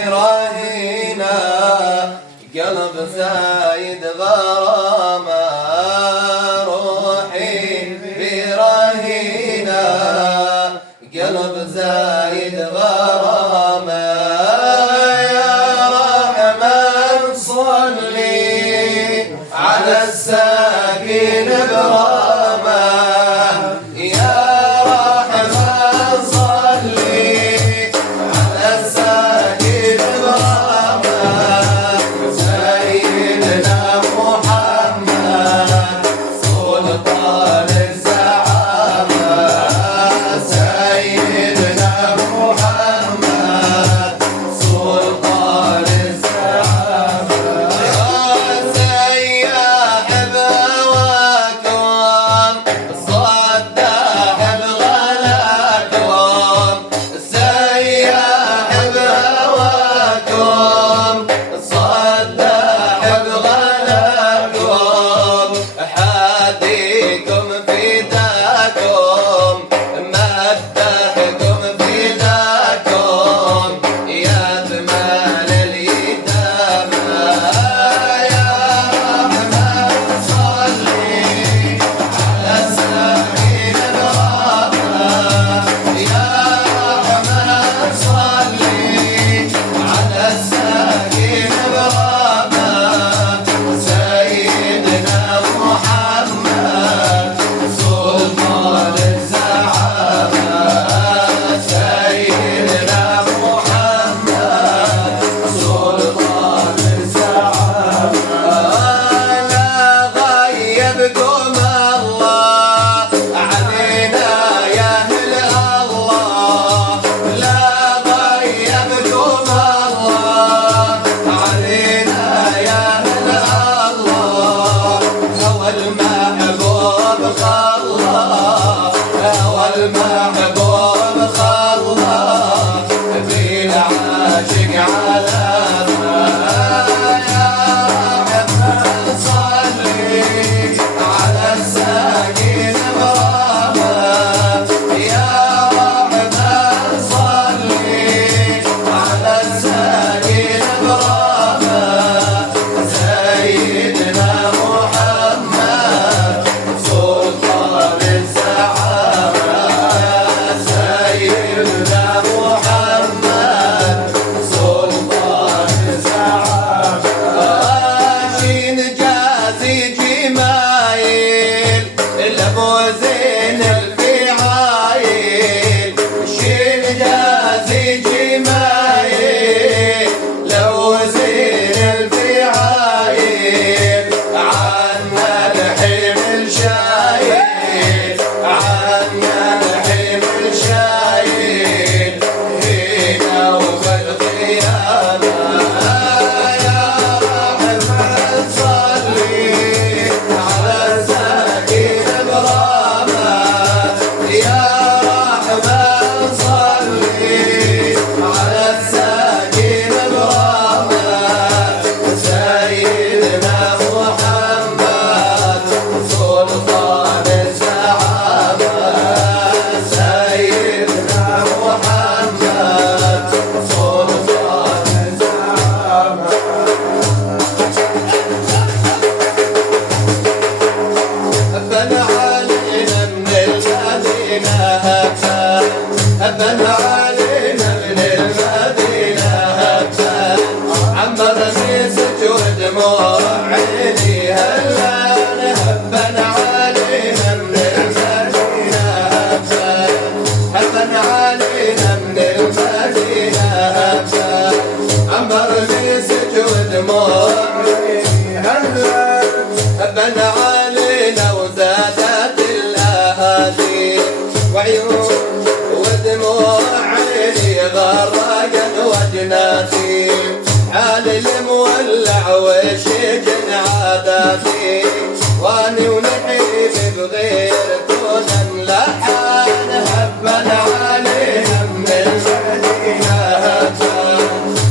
رهينة قلب زايد غرامة روحي برهينة قلب زايد غرامة يا رحمن صلي على الساكن برامة يا رحمن صلي على الساكن برامة سيدنا محمد سلطان الزعامة سيدنا محمد سلطان الزعامة سياح بهواكم صداح بغلاكم سياح بهواكم صداح بغلاكم حاديكم فداكم مدحكم فداكم يا ثمال اليتامى يا رحمن صلي على الساكن برامة يا رحمن صلي على الساكن برامة سيدنا محمد سلطان الزعامة سيدنا محمد سلطان الزعامة لا غيبكم الله علينا يا أهل الله لا غيبكم الله علينا يا أهل الله هو المحبوب خلاه هو المحبوب خلاه بالعاشق علامة يا رحمن صلي على الساكن برامة يا رحمن صلي على الساكن برامة سيدنا محمد سلطان الزعامة سيدنا محمد سلطان الزعامة شين جازي جمايل الأبو زين الفعايل شين جازي جمايل لو زين الفعايل عنا الحمل شايل عنا الحمل شايل هنا وفي القيامة يا رحمن صلي على الساكن برامة يا رحمن صلي على الساكن برامة سيدنا محمد سلطان الزعامة سيدنا محمد سلطان الزعامة هبن علينا من المدينة هبن علينا من المدينة عمر مسك ودموع عيني هلان هبن علينا من المدينة هبن علينا من المدينة عمر مسك ودموع عيني هلان هبن علينا وزادت الأهالي وعيون ودموع عيني غرقا وجناتي حال المولع وشجن عاداتي واني ونحيبي بغير كون لحان هبن علينا من المدينة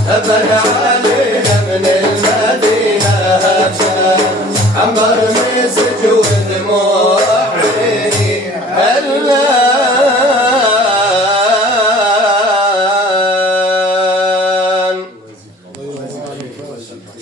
هبن علينا من المدينة عمر مسج ودموع عيني هلا